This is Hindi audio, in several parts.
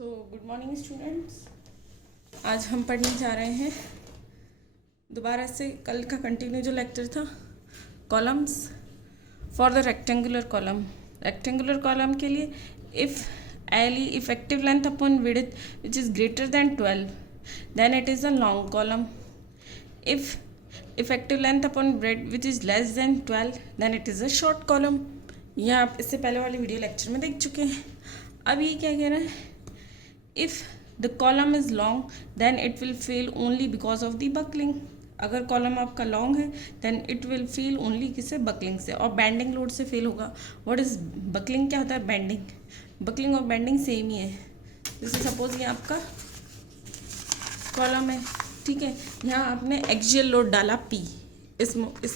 Good morning students. आज हम पढ़ने जा रहे हैं दोबारा से कल का कंटिन्यू जो लेक्चर था, columns for the rectangular column के लिए इफ़ एली effective length upon width which is greater than 12 then it is a long column. If effective length upon breadth which is less than 12 then it is a short column. यह आप इससे पहले वाले वीडियो लेक्चर में देख चुके हैं। अब ये क्या कह रहा है, if the column is long then it will fail only because of the buckling। अगर कॉलम आपका लॉन्ग है then it will fail only किससे, बकलिंग से, और बैंडिंग लोड से फेल होगा। व्हाट इज बकलिंग, क्या होता है, बकलिंग और बैंडिंग सेम ही है। जैसे सपोज ये आपका कॉलम है, ठीक है, यहाँ आपने एक्सियल लोड डाला P, इस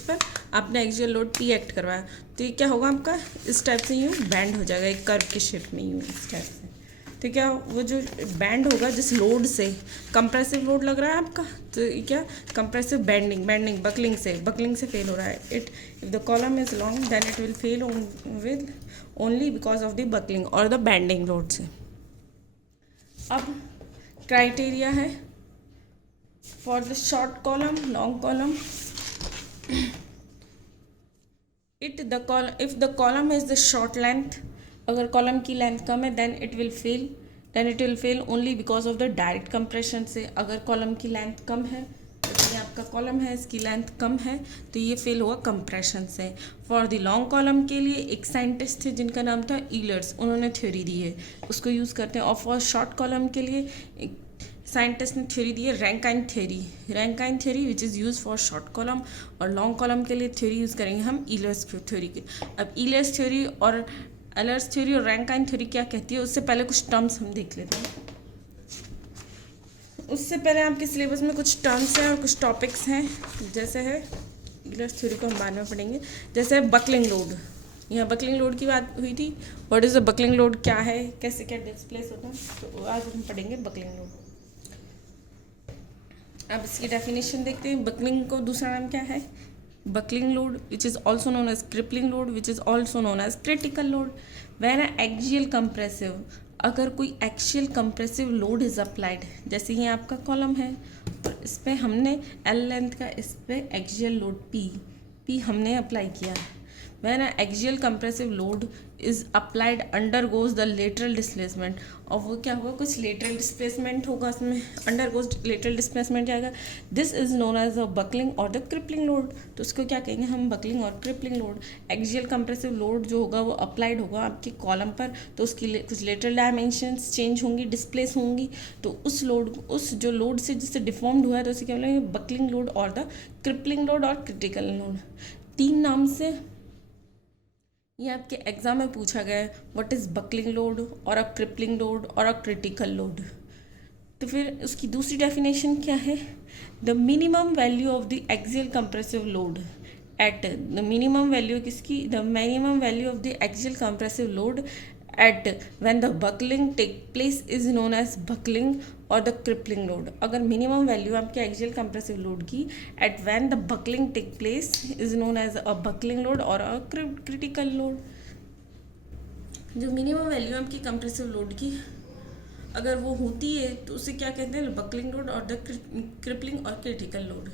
पर आपने एक्सियल लोड P एक्ट करवाया, तो ये क्या होगा आपका, इस टाइप से यूँ बैंड हो जाएगा, एक कर्व के शेप में यूँ इस टाइप से। तो क्या वो जो बैंड होगा जिस लोड से, कंप्रेसिव लोड लग रहा है आपका, तो ये क्या कंप्रेसिव बैंडिंग बकलिंग से फेल हो रहा है। If the column is long then it will fail with only because of the buckling और द बैंडिंग लोड से। अब क्राइटेरिया है for the short column, long column. If the column is the short length, अगर कॉलम की लेंथ कम है then it will fail only because of the direct compression से। अगर कॉलम की लेंथ कम है, जैसे आपका कॉलम है, इसकी लेंथ कम है, तो ये फेल हुआ कंप्रेशन से। फॉर द लॉन्ग कॉलम के लिए एक साइंटिस्ट थे जिनका नाम था ईलर्स, उन्होंने थ्योरी दी है, उसको यूज़ करते हैं। और फॉर शॉर्ट कॉलम के लिए एक साइंटिस्ट ने थ्योरी दी है, Rankine theory which is use for short column. और लॉन्ग कॉलम के लिए थ्योरी यूज़ करेंगे हम ईलर्स थ्योरी की। अब ईलर्स थ्योरी और एलर्स थ्योरी और रैंकाइन थ्योरी क्या कहती है, उससे पहले कुछ टर्म्स हम देख लेते हैं। उससे पहले आपके सिलेबस में कुछ टर्म्स हैं और कुछ टॉपिक्स हैं, जैसे है ईलर्स थ्योरी को हम बाद में पढ़ेंगे। जैसे बकलिंग लोड, यहाँ बकलिंग लोड की बात हुई थी। What is the buckling load, क्या है, कैसे क्या डिस्प्लेस होता है, तो आज हम पढ़ेंगे बकलिंग लोड। अब इसकी डेफिनेशन देखते हैं। बकलिंग को दूसरा नाम क्या है, buckling load which is also known as crippling load which is also known as critical load. When axial compressive, अगर कोई axial compressive load is applied, जैसे ये आपका कॉलम है और इस पर हमने एल लेंथ का इस पर एक्सियल लोड पी हमने अप्लाई किया है। When axial compressive load is applied undergoes the lateral displacement, और वो क्या होगा, कुछ लेटरल डिस्प्लेसमेंट होगा उसमें, अंडर गोज लेटरल डिस्प्लेसमेंट जाएगा। This is known as a buckling और द क्रिपलिंग लोड। तो उसको क्या कहेंगे हम, बकलिंग और crippling load. Axial compressive load जो होगा वो अप्लाइड होगा आपके कॉलम पर, तो उसकी कुछ लेटरल डायमेंशंस चेंज होंगी, डिस्प्लेस होंगी, तो उस लोड, उस जो लोड से जिससे डिफॉर्म्ड हुआ है, तो उसे क्या बोलेंगे, बकलिंग लोड और द क्रिपलिंग लोड और क्रिटिकल लोड। तीन नाम से ये आपके एग्जाम में पूछा गया है, what is buckling load or a crippling load or a critical load. तो फिर उसकी दूसरी डेफिनेशन क्या है, the minimum value of the axial compressive load at, the minimum value किसकी, the minimum value of the axial compressive load at when the buckling take place is known as buckling और द क्रिपलिंग लोड। अगर मिनिमम वैल्यू आपके एक्सियल कंप्रेसिव लोड की at when the buckling take place is known as a buckling load or a critical load. जो मिनिमम वैल्यू आपकी कंप्रेसिव लोड की अगर वो होती है तो उसे क्या कहते हैं, बकलिंग लोड और द क्रिपलिंग और क्रिटिकल लोड।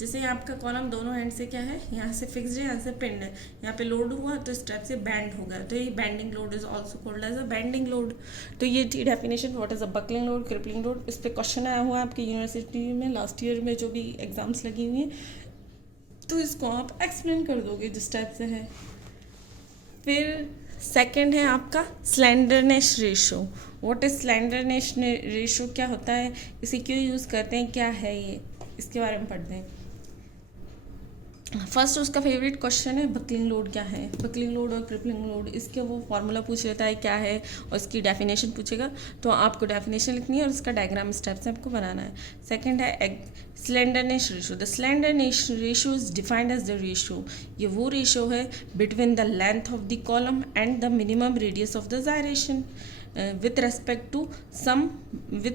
जैसे यहाँ आपका कॉलम दोनों हैंड से क्या है, यहाँ से फिक्स्ड है, यहाँ से पिंड है, यहाँ पे लोड हुआ तो इस टाइप से बैंड हो गया, तो ये bending load is also called as a bending load. तो ये थी definition, what is a buckling load, crippling load. इस पर क्वेश्चन आया हुआ है आपकी यूनिवर्सिटी में लास्ट ईयर में जो भी एग्जाम्स लगी हुई हैं, तो इसको आप एक्सप्लेन कर दोगे जिस टाइप से है। फिर सेकंड है आपका slenderness ratio. What is slenderness ratio, क्या होता है, इसे क्यों यूज़ करते हैं, क्या है ये, इसके बारे में पढ़ते हैं। फर्स्ट उसका फेवरेट क्वेश्चन है बकलिंग लोड क्या है, बकलिंग लोड और क्रिपलिंग लोड, इसका वो फार्मूला पूछ लेता है क्या है, और इसकी डेफिनेशन पूछेगा, तो आपको डेफिनेशन लिखनी है और इसका डायग्राम स्टेप से आपको बनाना है। सेकंड है slenderness ratio. The slenderness ratio is defined as the ratio, ये वो रेशो है between the length of the column and the minimum radius of the gyration with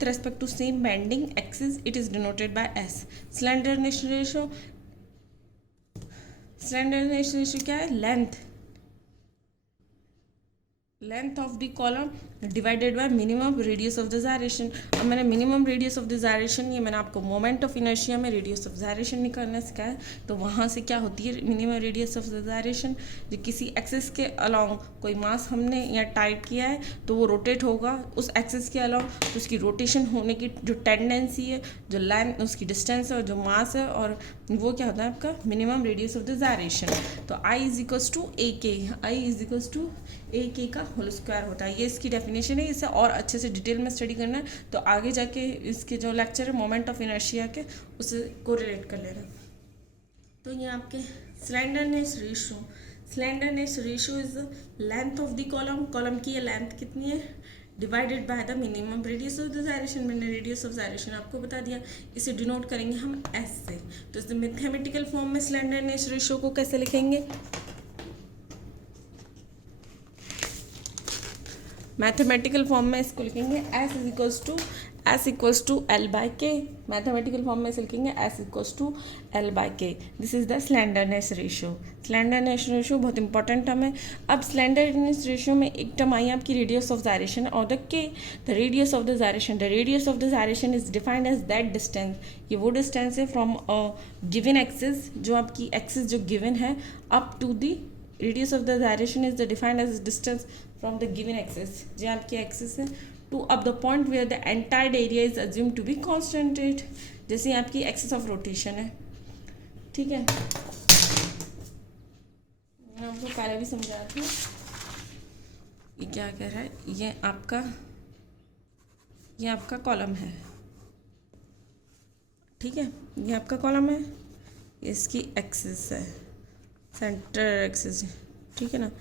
respect to same bending axis, it is denoted by S। Slenderness ratio क्या है, length of the column divided by minimum radius of the gyration. अब मैंने minimum radius of the gyration, ये मैंने आपको मोमेंट ऑफ इनर्शिया में रेडियस ऑफ जायरेशन निकालना सिखाया। तो वहाँ से क्या होती है minimum radius of the gyration, जो किसी एक्सिस के अलोंग कोई मास हमने यहाँ टाइप किया है तो वो रोटेट होगा उस एक्सिस के अलोंग, तो उसकी रोटेशन होने की जो टेंडेंसी है, जो लेंथ उसकी डिस्टेंस है और जो मास है, और वो क्या होता है आपका minimum radius of the gyration. तो आई इज इक्वल्स टू ए के, आई इज इक्वल्स टू ए के का होल स्क्वायर होता है। ये इसकी डेफिनेशन है। इसे और अच्छे से डिटेल में स्टडी करना है तो आगे जाके इसके जो लेक्चर है मोमेंट ऑफ इनर्शिया के, उससे कोरिलेट कर लेना। तो ये आपके slenderness ratio, slenderness ratio is the length of the column, column की ये लेंथ कितनी है divided by the minimum radius of the gyration. मैंने रेडियस ऑफ जायरेशन आपको बता दिया। इसे डिनोट करेंगे हम एस से। तो इस मैथमेटिकल फॉर्म में स्लेंडरनेस रेशियो को कैसे लिखेंगे, मैथमेटिकल फॉर्म में इसको लिखेंगे S equals to L by K. Mathematical form में इसे लिखेंगे S equals to L by K. This is the slenderness ratio. Slenderness ratio बहुत इंपॉर्टेंट टर्म है। अब स्लेंडरनेस रेशियो में एक टर्म आई आपकी रेडियस ऑफ जायरेशन और the K. The radius of the gyration, the radius of the gyration is defined as that distance. ये वो डिस्टेंस है फ्रॉम अ गिवन एक्सिस, जो आपकी एक्सिस जो गिवन है, up to the radius of the gyration is the defined as distance from the given axis, जो आपकी एक्सिस है, to up the point where the entire area is assume to be concentrated. जैसे आपकी एक्सिस ऑफ रोटेशन है, ठीक है, मैं आपको पहले भी समझाया था। ये क्या कह रहा है, ये आपका कॉलम है, ठीक है, ये आपका कॉलम है, इसकी एक्सिस है, सेंटर एक्सिस, ठीक है ना।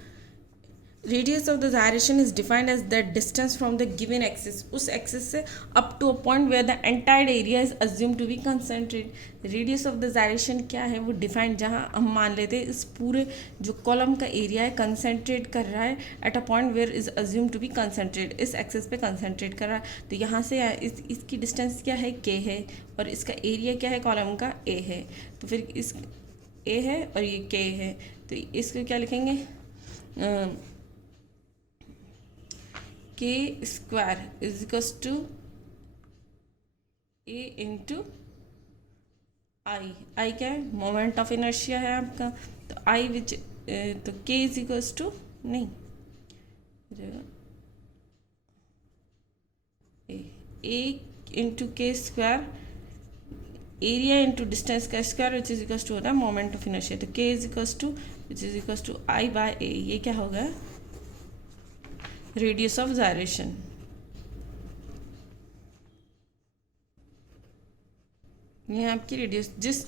Radius of the gyration is defined as the distance from the given axis, उस एक्सिस से up to a point where the entire area is assume to be concentrate. Radius of the gyration क्या है, वो डिफाइंड, जहाँ हम मान लेते हैं इस पूरे जो कॉलम का एरिया है कंसंट्रेट कर रहा है at a point where is assume to be concentrate, इस एक्सिस पे कंसंट्रेट कर रहा है। तो यहाँ से इसकी डिस्टेंस क्या है, के है, और इसका एरिया क्या है, कॉलम का ए है। तो फिर इस ए है और ये के है, तो इसको क्या लिखेंगे, k square is equals to A into I. I क्या है, मोमेंट ऑफ इनर्शिया है आपका। तो आई विच, तो के इज इक्वल्स टू, नहीं, A into k square, area into distance का square which is equals to होता है मोमेंट ऑफ इनर्शिया। तो k is equals to which is equals to I by A. ये क्या हो गया, रेडियस ऑफ जायरेशन। ये आपकी रेडियस, जिस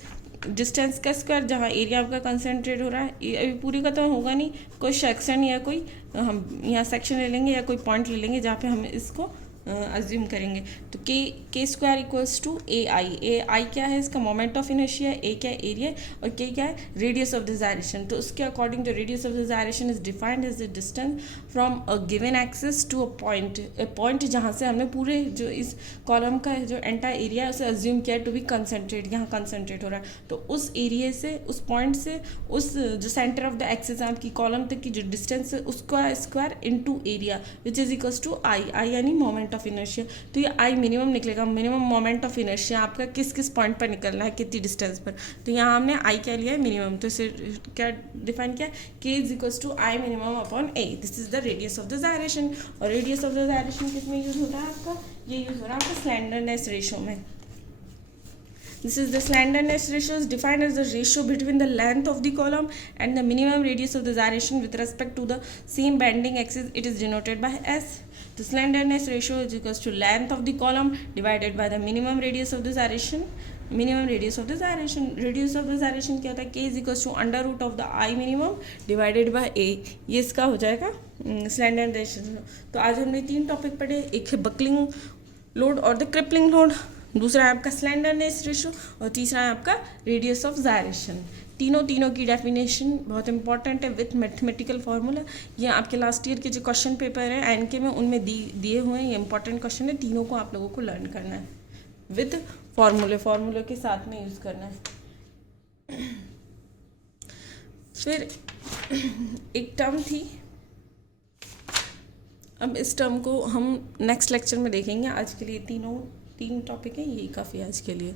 डिस्टेंस का स्क्वायर, जहाँ एरिया आपका कंसंट्रेट हो रहा है, ये अभी पूरी का तो होगा नहीं, कोई सेक्शन या कोई हम यहाँ सेक्शन ले लेंगे या कोई पॉइंट ले लेंगे जहाँ पे हम इसको अज्यूम करेंगे। तो के स्क्वायर इक्वल्स टू ए आई क्या है, इसका मोमेंट ऑफ इनर्शिया, ए क्या है एरिया, और के क्या है रेडियस ऑफ द जायरेशन। तो उसके अकॉर्डिंग जो radius of the gyration is defined as the distance from a given axis to a point जहाँ से हमने पूरे जो इस कॉलम का जो एंटायर एरिया है उसे अज्यूम किया टू बी कंसंट्रेट, यहाँ कंसंट्रेट हो रहा है। तो उस एरिया से, उस पॉइंट से, उस जो सेंटर ऑफ द एक्सिस आपकी कॉलम तक की जो डिस्टेंस है, उसका square into area which is equals to I यानी मोमेंट ऑफ इनर्शिया। तो ये आई मिनिमम निकलेगा, मिनिमम मोमेंट ऑफ इनर्शिया आपका किस किस पॉइंट पर निकलना है, कितनी डिस्टेंस पर। तो यहाँ हमने आई क्या लिया है, मिनिमम। तो इसे क्या डिफाइन किया, K is equals to I minimum upon A. This is the radius of the gyration. और रेडियस ऑफ द जायरेशन किस में यूज होता है आपका, ये यूज हो रहा है आपका स्लेंडरनेस रेशियो में। This is the slenderness ratio is defined as the ratio between the length of the column and the minimum radius of the gyration with respect to the same bending axis. It is denoted by S. The slenderness ratio is equals to length of the column divided by the minimum radius of the gyration. Minimum radius of the gyration, radius of the gyration क्या होता है, k is equals to under root of the I minimum divided by A. ये इसका हो जाएगा स्लेंडरनेस। तो आज हमने 3 टॉपिक पढ़े, एक है बकलिंग लोड और द क्रिपलिंग लोड, दूसरा है आपका स्लेंडरनेस रेशियो, और तीसरा है आपका रेडियस ऑफ जायरेशन। तीनों की डेफिनेशन बहुत इंपॉर्टेंट है विथ मैथमेटिकल फार्मूला। ये आपके लास्ट ईयर के जो क्वेश्चन पेपर है एनके में, उनमें दिए हुए हैं, ये इंपॉर्टेंट क्वेश्चन है। तीनों को आप लोगों को लर्न करना है विथ फार्मूले के साथ में यूज़ करना है। फिर एक टर्म थी अब इस टर्म को हम नेक्स्ट लेक्चर में देखेंगे। आज के लिए तीन टॉपिक हैं, यही काफ़ी है आज के लिए।